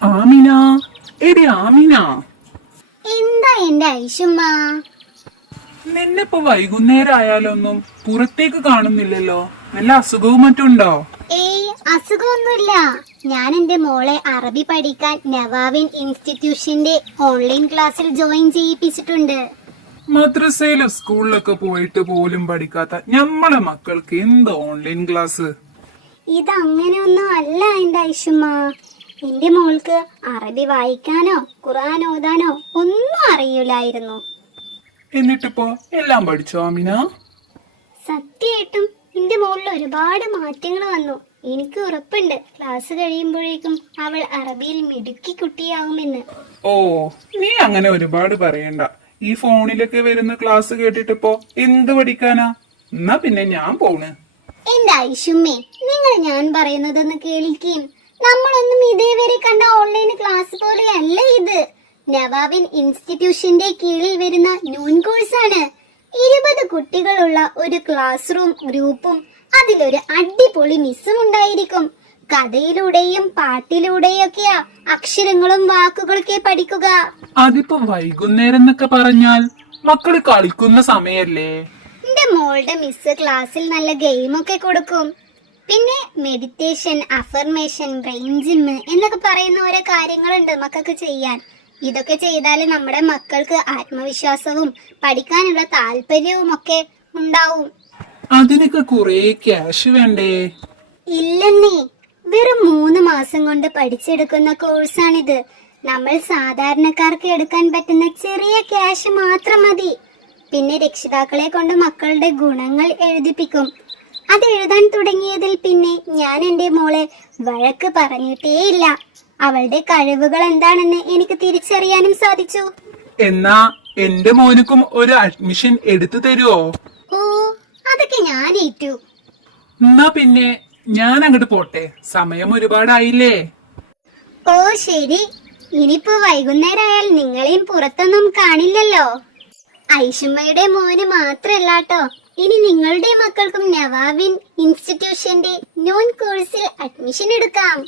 ആമിന, എടി ആമിന, എന്താ എന്റെ ഐഷുമ്മ? നിന്നിപ്പോ വൈകുന്നേരം ആയാലൊന്നും പുറത്തേക്ക് കാണുന്നില്ലല്ലോ. വല്ല അസുഖവും മറ്റുണ്ടോ? ഏയ്, അസുഖമൊന്നുമില്ല. ഞാൻ എന്റെ മോളെ അറബി പഠിക്കാൻ നവാവിൻ ഇൻസ്റ്റിറ്റ്യൂഷന്റെ ഓൺലൈൻ ക്ലാസ്സിൽ ജോയിൻ ചെയ്യിപ്പിച്ചിട്ടുണ്ട്. മദ്രസയിലും സ്കൂളിലൊക്കെ പോയിട്ട് പോലും പഠിക്കാത്ത ഞമ്മളെ മക്കൾക്ക് എന്ത് ഓൺലൈൻ ക്ലാസ്? ഇതങ്ങനെയൊന്നും അല്ല എന്റെ ഐഷുമ്മ. എന്റെ മോൾക്ക് അറബി വായിക്കാനോ ഖുർആൻ ഓതാനോ ഒന്നും അറിയില്ലായിരുന്നു. എന്നിട്ടിപ്പോ എല്ലാം പഠിച്ചോ ആമിന? സത്യമായിട്ടും എന്റെ മോളിൽ ഒരുപാട് മാറ്റങ്ങൾ വന്നു. എനിക്ക് ഉറപ്പുണ്ട് ക്ലാസ് കഴിയുമ്പോഴേക്കും അവൾ അറബിയിൽ മിടുക്കി കുട്ടിയാവുമെന്ന്. ഓ, നീ അങ്ങനെ ഒരുപാട് പറയണ്ട. ഈ ഫോണിലൊക്കെ വരുന്ന ക്ലാസ് കേട്ടിട്ടിപ്പോ എന്ത് പഠിക്കാനാ? എന്നാ പിന്നെ ഞാൻ പോണ്. എന്റെ ഐഷുമ്മേ, നിങ്ങൾ ഞാൻ പറയുന്നതൊന്ന് കേൾക്കുകയും. നമ്മളൊന്നും ഇതേവരെ കണ്ട ഓൺലൈൻ ക്ലാസ് പോലെയല്ല ഇത്. നവാവിൻ ഇൻസ്റ്റിറ്റ്യൂഷന്റെ കീഴിൽ വരുന്ന നൂൻ കോഴ്സാണ്. 20 കുട്ടികളുള്ള ഒരു ക്ലാസ് റൂം ഗ്രൂപ്പും അതിലൊരു അടിപൊളി മിസ്സും ഉണ്ടായിരിക്കും. കഥയിലൂടെയും പാട്ടിലൂടെയൊക്കെയാ അക്ഷരങ്ങളും വാക്കുകളൊക്കെ പഠിക്കുക. അതിപ്പോ വൈകുന്നേരം എന്നൊക്കെ പറഞ്ഞാൽ മക്കള് കളിക്കുന്ന സമയല്ലേ? എന്റെ മോളുടെ മിസ് ക്ലാസ്സിൽ നല്ല ഗെയിമൊക്കെ കൊടുക്കും. പിന്നെ മെഡിറ്റേഷൻ, അഫർമേഷൻ, ബ്രെയിൻ ജിം എന്നൊക്കെ പറയുന്ന ഓരോ കാര്യങ്ങളുണ്ട് മക്കൾക്ക് ചെയ്യാൻ. ഇതൊക്കെ ചെയ്താൽ നമ്മുടെ മക്കൾക്ക് ആത്മവിശ്വാസവും പഠിക്കാനുള്ള താല്പര്യവും ഒക്കെ ഉണ്ടാവും. അതിനൊക്കെ കുറെ ക്യാഷ് വേണ്ടേ? ഇല്ലെന്നേ, വെറും 3 മാസം കൊണ്ട് പഠിച്ചെടുക്കുന്ന കോഴ്സാണിത്. നമ്മൾ സാധാരണക്കാർക്ക് എടുക്കാൻ പറ്റുന്ന ചെറിയ ക്യാഷ് മാത്രം മതി. പിന്നെ രക്ഷിതാക്കളെ കൊണ്ട് മക്കളുടെ ഗുണങ്ങൾ എഴുതിപ്പിക്കും. അത് എഴുതാൻ തുടങ്ങിയതിൽ പിന്നെ ഞാൻ എന്റെ മോളെ വഴക്ക് പറഞ്ഞിട്ടേയില്ല. അവളുടെ കഴിവുകൾ എന്താണെന്ന് എനിക്ക് തിരിച്ചറിയാനും സാധിച്ചു. എന്നാ എന്റെ മോനുക്കും ഒരു അഡ്മിഷൻ എടുത്തു തരുവോ? ഓ, അതൊക്കെ ഞാൻ ഏറ്റു. എന്നാ പിന്നെ ഞാൻ അങ്ങോട്ട് പോട്ടെ, സമയം ഒരുപാടായില്ലേ? ഓ ശരി, ഇനിയിപ്പോ വൈകുന്നേരമായാൽ നിങ്ങളെയും പുറത്തൊന്നും കാണില്ലല്ലോ. ഐഷുമ്മയുടെ മോന് മാത്രല്ലാട്ടോ, ഇനി നിങ്ങളുടെ മക്കൾക്കും നവാവിൻ ഇൻസ്റ്റിറ്റ്യൂഷന്റെ നോൺ കോഴ്സിൽ അഡ്മിഷൻ എടുക്കാം.